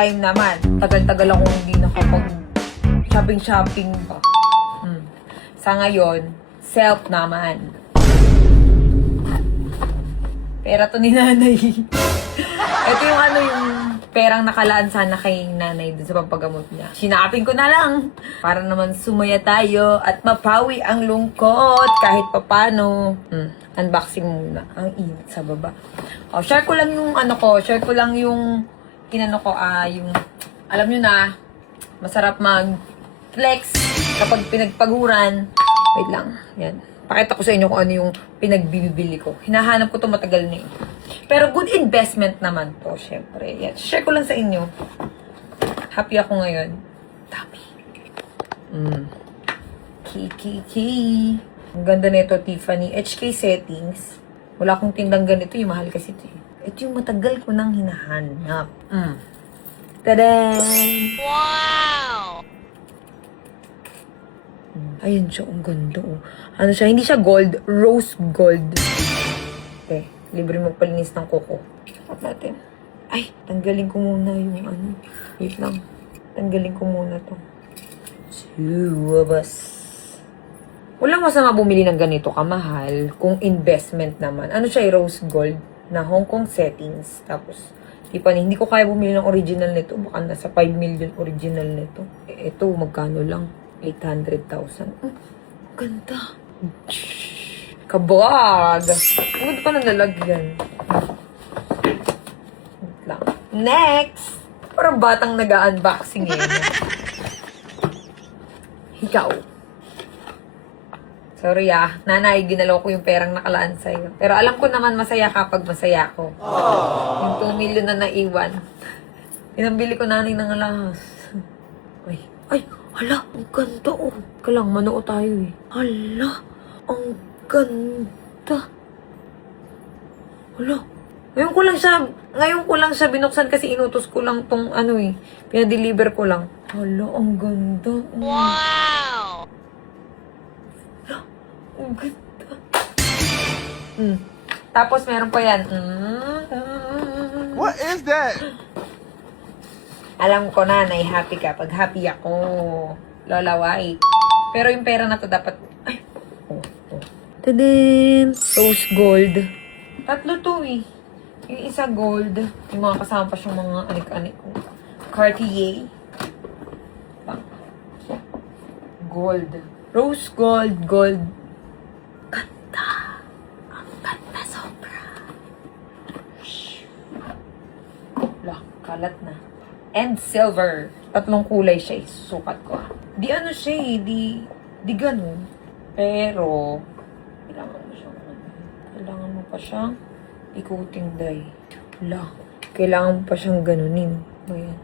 time naman. Tagal-tagal ako hindi nakapag shopping pa. Sa ngayon, self naman. Pera to ni nanay. Ito yung yung perang nakalaan sana kay nanay dun sa pampagamot niya. Sinapin ko na lang para naman sumaya tayo at mapawi ang lungkot kahit papano. Unboxing muna. Ang init sa baba. Share ko lang yung share ko lang yung yung alam nyo na, masarap mag-flex kapag pinagpaguran. Wait lang. Yan. Pakita ko sa inyo kung ano yung pinagbibili ko. Hinahanap ko to matagal na eh. Pero good investment naman to, syempre. Yan. Share ko lang sa inyo. Happy ako ngayon. Dami. Key. Ang ganda nito, Tiffany. HK settings. Wala akong tindang ganito. Yung mahal kasi ito eh. Ito yung matagal ko nang hinahanap. Tadaan! Wow! Ayun siya, ang ganda oh. Ano siya, hindi siya gold, rose gold. Okay, libre magpalinis ng kuko. At natin. Ay, tanggalin ko muna yung Wait lang. Tanggalin ko muna to. Suwabas. Walang masama bumili ng ganito kamahal kung investment naman. Ano siya, rose gold na Hong Kong settings. Tapos, hindi ko kaya bumili ng original nito. Baka nasa 5 million original nito. Ito, magkano lang? 800,000. Ganda. Kabag! Ang ganda pa na nalagyan. Wait lang. Next! Parang batang nag-unboxing eh. Ikaw. Sorry nanay, ginalaw ko yung perang nakalaan sa'yo. Pero alam ko naman masaya kapag masaya ko. Yung 2 million na naiwan. Pinambili ko nanay ng alahas. Ay, hala, ang ganda oh. Kalang, manoo tayo eh. Hala, ang ganda. Hala, ngayon ko lang siya binuksan kasi inutos ko lang tong pinadeliver ko lang. Hala, ang ganda. Wow! Hala, ang ganda. Tapos meron pa yan. What is that? Alam ko na, happy ka. Pag happy ako, Lola White. Pero yung pera na to dapat... Ay! Tadin! Rose gold. Tatlo to eh. Yung isa gold. Yung mga kasama pa siyang mga anik-anik ko. Cartier. Gold. Rose gold. Ganda. Ang ganda sobra. Wala, kalat na. And silver. Tatlong kulay siya eh. Sukat ko Di siya eh. Di ganun. Pero, kailangan mo pa siyang ikuting dye. Wala. Kailangan mo pa siyang ganunin. Ayan.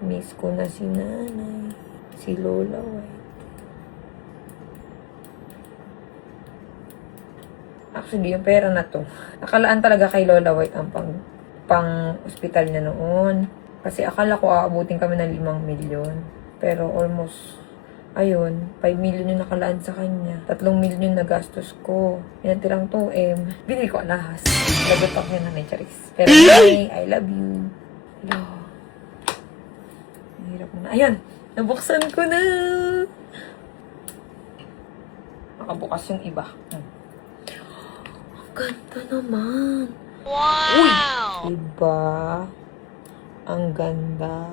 Miss ko na si nanay. Si Lola White. Actually, yung pera na to, nakalaan talaga kay Lola White ang pang-hospital niya noon. Kasi akala ko aabutin kami ng 5 milyon. Pero almost, 5 milyon yung nakalaan sa kanya. 3 milyon yung nagastos ko. Pinatirang 2M. Binili ko alahas. Lagot ako siya na Charis. Pero I love you. Hello. Mahirap mo na. Ayan! Nabuksan ko na! Nakabukas yung iba. Ang ganda naman. Wow! Uy! Diba? Ang ganda.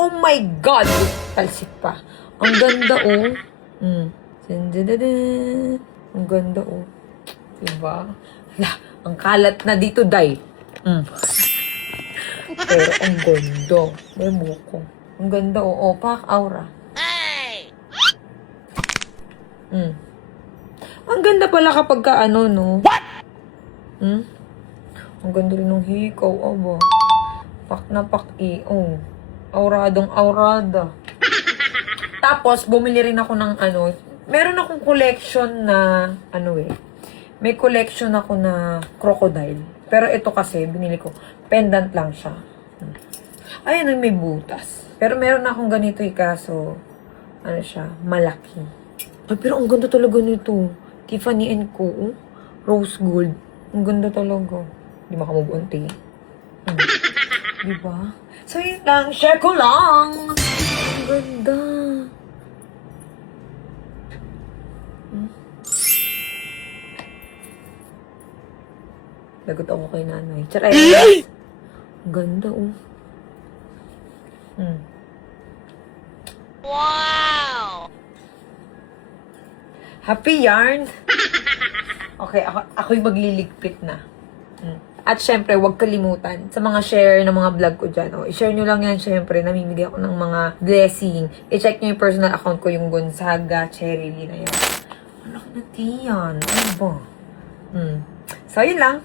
Oh my God! Talsik pa. Ang ganda, oh. Ang ganda, oh. Diba? Hala, ang kalat na dito, day. Pero ang ganda. May buko. Ang ganda, oh. Opak, aura. Ang ganda pala kapag ka no? What? Ang ganda rin ng hikaw, aba. Pak na pak oh. Auradong aurada. Tapos, bumili rin ako ng meron akong collection na, may collection ako na crocodile. Pero ito kasi, binili ko, pendant lang siya. Ayan, may butas. Pero meron akong ganito kaso, siya, malaki. Ay, pero ang ganda talaga nito. Tiffany & Co. Rose gold. Ang ganda talaga. Hindi makamove-unti. Diba? So, yun lang. Share ko lang. Ang ganda. Lagot ako kay nanay. Charay. Ang ganda, oh. Wow! Happy yarn? Okay, ako'y magliligpit na. At syempre, huwag kalimutan sa mga share ng mga vlog ko dyan. Oh, i-share nyo lang yan, syempre. Namimigay ako ng mga blessing. I-check nyo yung personal account ko, yung Gonzaga Cherry Lee na yun. Ang laki na tiyan. Ano ba? So, yun lang.